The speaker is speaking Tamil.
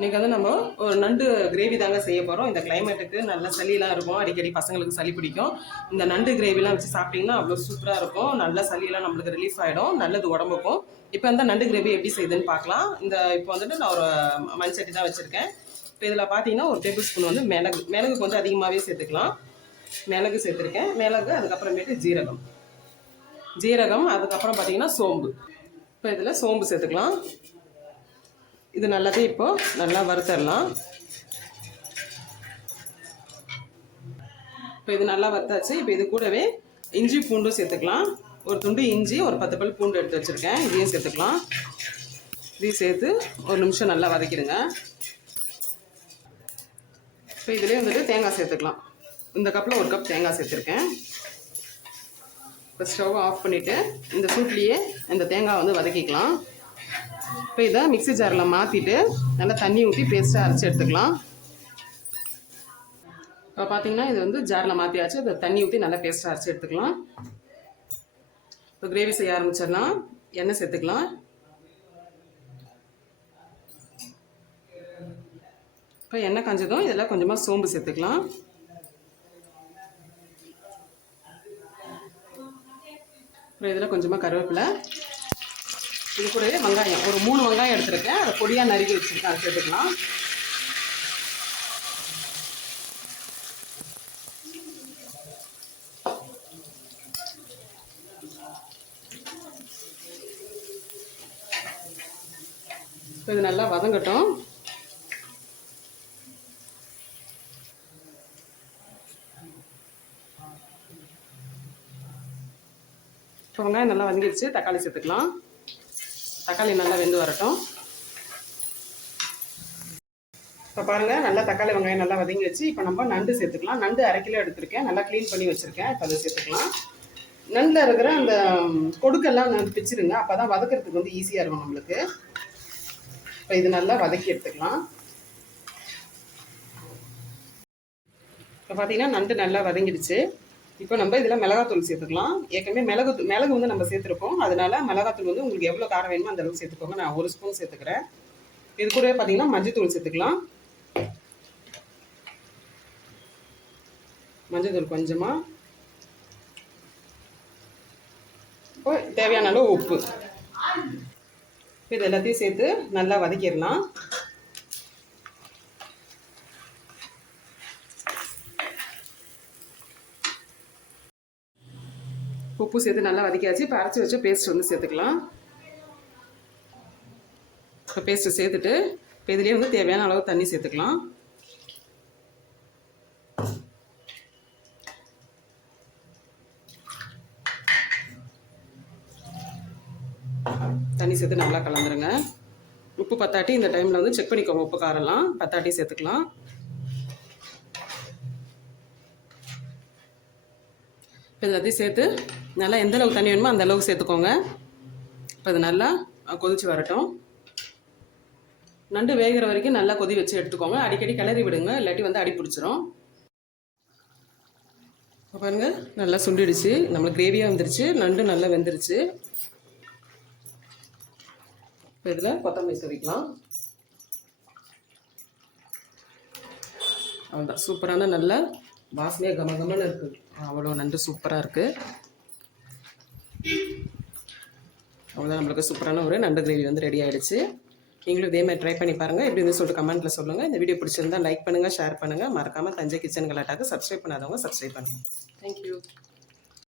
இன்னைக்கு வந்து நம்ம ஒரு நண்டு கிரேவி தாங்க செய்ய போகிறோம் இந்த கிளைமேட்டுக்கு நல்ல சளியெல்லாம் இருக்கும். அடிக்கடி பசங்களுக்கு சளி பிடிக்கும். இந்த நண்டு கிரேவிலாம் வச்சு சாப்பிட்டிங்கன்னா அவ்வளோ சூப்பராக இருக்கும். நல்ல சளியெல்லாம் நம்மளுக்கு ரிலீஃப் ஆகிடும் நல்லது உடம்புக்கும். இப்போ இந்த நண்டு கிரேவி எப்படி செய்யுதுன்னு பார்க்கலாம். இந்த இப்போ வந்துட்டு நான் ஒரு மண்சட்டி தான் வச்சுருக்கேன். இப்போ இதில் பார்த்தீங்கன்னா ஒரு டேபிள் ஸ்பூன் வந்து மிளகு. மிளகு வந்து அதிகமாகவே சேர்த்துக்கலாம். மிளகு சேர்த்துருக்கேன். மிளகு அதுக்கப்புறமேட்டு ஜீரகம். ஜீரகம் அதுக்கப்புறம் பார்த்தீங்கன்னா சோம்பு. இப்போ இதில் சோம்பு சேர்த்துக்கலாம். இது நல்லாவே இப்போ நல்லா வறுத்தரலாம். இப்போ இது நல்லா வறுத்தாச்சு. இப்போ இது கூடவே இஞ்சி பூண்டும் சேர்த்துக்கலாம். ஒரு துண்டு இஞ்சி ஒரு பத்து பல் பூண்டு எடுத்து வச்சுருக்கேன். இதையும் சேர்த்துக்கலாம். இதையும் சேர்த்து ஒரு நிமிஷம் நல்லா வதக்கிடுங்க. இப்போ இதுலேயே வந்துட்டு தேங்காய் சேர்த்துக்கலாம். இந்த கப்பில் ஒரு கப் தேங்காய் சேர்த்துருக்கேன். இப்போ ஸ்டவ் ஆஃப் பண்ணிவிட்டு இந்த சூட்லேயே இந்த தேங்காய் வந்து வதக்கிக்கலாம். இப்போ இதை மிக்சி ஜாரில் மாற்றிட்டு நல்லா தண்ணி ஊற்றி பேஸ்ட்டாக அரைச்சி எடுத்துக்கலாம். இப்போ பார்த்தீங்கன்னா இது வந்து ஜாரில் மாற்றியாச்சு அதை தண்ணி ஊற்றி நல்லா பேஸ்ட்டாக அரைச்சி எடுத்துக்கலாம். இப்போ கிரேவி செய்ய ஆரம்பிச்சிடலாம். எண்ணெய் சேர்த்துக்கலாம். இப்போ எண்ணெய் காஞ்சதும் இதெல்லாம் கொஞ்சமாக சோம்பு சேர்த்துக்கலாம். அப்புறம் இதில் கொஞ்சமாக கருவேப்பிலை. இது கூடவே வெங்காயம். ஒரு மூணு வெங்காயம் எடுத்துருக்கேன். அதை பொடியாக நறுக்கி வச்சுருக்கேன். அதை சேர்த்துக்கலாம். இப்போ இது நல்லா வதங்கட்டும். இப்போ வெங்காயம் நல்லா வதங்கிடுச்சு. தக்காளி சேர்த்துக்கலாம். தக்காளி நல்லா வெந்து வரட்டும். இப்போ பாருங்கள் நல்லா தக்காளி வெங்காயம் நல்லா வதங்கி வச்சு இப்போ நம்ம நண்டு சேர்த்துக்கலாம். நண்டு அரை கிலோ எடுத்திருக்கேன். நல்லா க்ளீன் பண்ணி வச்சுருக்கேன். இப்போ அதை சேர்த்துக்கலாம். நண்டில் இருக்கிற அந்த கொடுக்கெல்லாம் நான் பிச்சிருங்க. அப்போ தான் வதக்கிறதுக்கு வந்து ஈஸியாக இருக்கும் நம்மளுக்கு. இப்போ இது நல்லா வதக்கி எடுத்துக்கலாம். இப்போ பார்த்தீங்கன்னா நண்டு நல்லா வதங்கிடுச்சு. இப்போ நம்ம இதில் மிளகாத்தூள் சேர்த்துக்கலாம். ஏற்கனவே மிளகு மிளகு வந்து நம்ம சேர்த்துருக்கோம். அதனால மிளகாத்தூள் வந்து உங்களுக்கு எவ்வளோ காரம் வேணுமோ அந்த அளவுக்கு சேர்த்துக்கோங்க. நான் ஒரு ஸ்பூன் சேர்த்துக்கிறேன். இது கூடவே பார்த்தீங்கன்னா மஞ்சத்தூள் சேர்த்துக்கலாம். மஞ்சத்தூள் கொஞ்சமாக இப்போ தேவையான அளவு உப்பு. இது எல்லாத்தையும் சேர்த்து நல்லா வதக்கிடலாம். உப்பு சேர்த்து நல்லா வதக்கியாச்சு. இப்போ அரைச்சி வச்ச பேஸ்ட் வந்து சேர்த்துக்கலாம். இப்போ பேஸ்ட்டு சேர்த்துட்டு இப்போ இதுலேயே வந்து தேவையான அளவு தண்ணி சேர்த்துக்கலாம். தண்ணி சேர்த்து நல்லா கலந்துருங்க. உப்பு பத்தாட்டி இந்த டைமில் வந்து செக் பண்ணிக்கோங்க உப்பு காரெல்லாம் பத்தாட்டி சேர்த்துக்கலாம். இப்போ எல்லாத்தையும் சேர்த்து நல்லா எந்த அளவுக்கு தண்ணி வேணுமோ அந்த அளவுக்கு சேர்த்துக்கோங்க. இப்போ அது நல்லா கொதிச்சு வரட்டும். நண்டு வேகிற வரைக்கும் நல்லா கொதி வச்சு எடுத்துக்கோங்க. அடிக்கடி கிளறி விடுங்க. இல்லாட்டி வந்து அடி பிடிச்சிரும். இப்போ பாருங்க நல்லா சுண்டிடுச்சு. நம்மளுக்கு கிரேவியாக வந்துருச்சு. நண்டு நல்லா வெந்துருச்சு. இப்போ இதில் கொத்தமல்லி தூவிக்கலாம் அவ்வளோதான் சூப்பரான நல்ல வாசனையாக கம கமன்னு இருக்குது அவ்வளோ நண்டு சூப்பராக இருக்குது அவ்வளோதான் நம்மளுக்கு சூப்பரான ஒரு நண்டு கிரேவி வந்து ரெடி ஆகிடுச்சு நீங்களும் இதே மாதிரி ட்ரை பண்ணி பாருங்கள் எப்படி இருந்து சொல்லிட்டு கமெண்ட்டில் சொல்லுங்கள் இந்த வீடியோ பிடிச்சிருந்தா லைக் பண்ணுங்கள் ஷேர் பண்ணுங்கள் மறக்காமல் தஞ்சை கிச்சன் கலாட்டாக்கு சப்ஸ்கிரைப் பண்ணாதவங்க சப்ஸ்கிரைப் பண்ணுங்கள் தேங்க்யூ